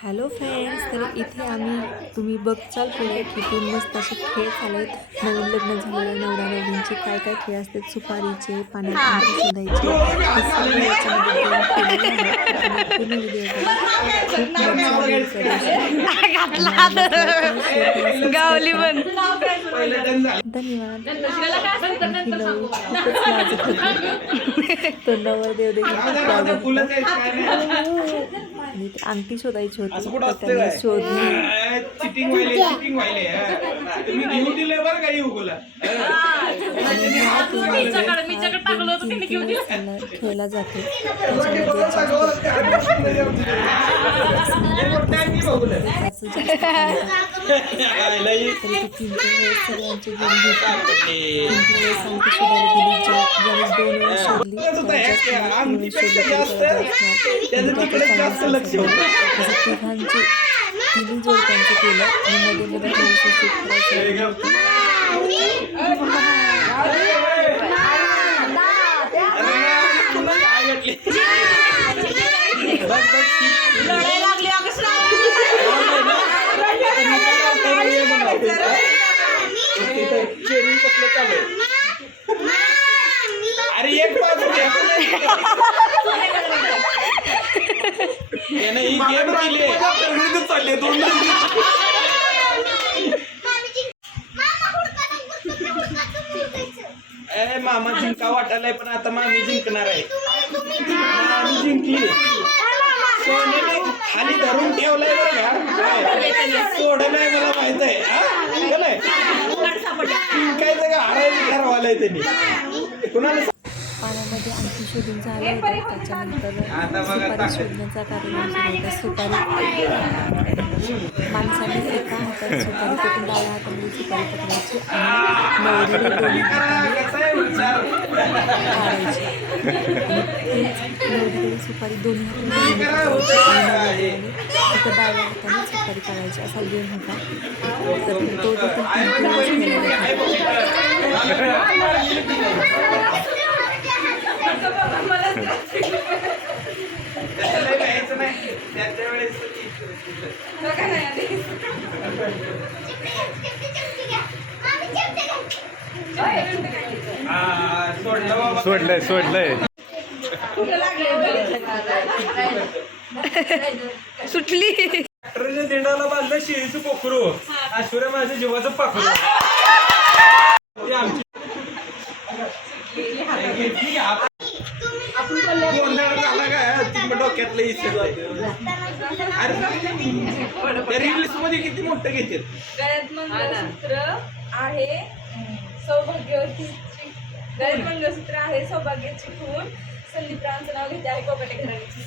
Hello friends तर इथे आम्ही तुम्ही बघचाल पुढे किती मस्त असे खेळ चालत नवीन लग्न झालेल्या नवरा नवरींचे काय काय खेळ असतात. सुपारीचे पाण्यात शोधायचे. धन्यवाद. तोंडावर देव देखील. आणि ते अंगठी शोधायची होती तर त्यांनी? शोधली हा. हा हा खेळला- खेळला जातो सगळ्यांचे गेम तिघांचे तिन्ही जोडप्यांचं केलं आणि मध्ये मध्ये अरे एक बाजू. त्यानं ही गेम केली चालले दोन ए मामा जिंका वाटायलाय पण आता मामी जिंकणार आहे. मामी जिंकली. खाली धरून ठेवलंय बरं का? काय? सोडलंय मला माहीत आहे हा? जिंकायचं का? हारायचं ठरवायलंय त्यांनी. कुणाला पाण्यामध्ये आणखी शोधून झालं होतं त्याच्यानंतर सुपारी शोधण्याचा कार्यक्रम सुरू होता सुपारी माणसाने एका हातात सुपारी पकडून डाव्या हातामध्ये सुपारी पकडायची आणि सुपारी दोन्ही हाताने तिथं डाव्या हाताने सुपारी काढायची असा गेम होता तर तो देखील सोडलंय सोडलंय. सुटली. ट्रेनच्या दिंडाला बांधलं शेळीचं पोखरू. ऐश्वर्या माझ्या जीवाचं पाखरू. ते आमची तुम्ही डोक्यातलं इच्छा अरे रील्समध्ये किती मोठं गळ्यात मंगळसूत्र आहे. सौभाग्यवती गळ्यात मंगळसूत्र आहे सौभाग्याची खून संदीप रावांचं नाव घेते. आहे कोकटे घराण्याची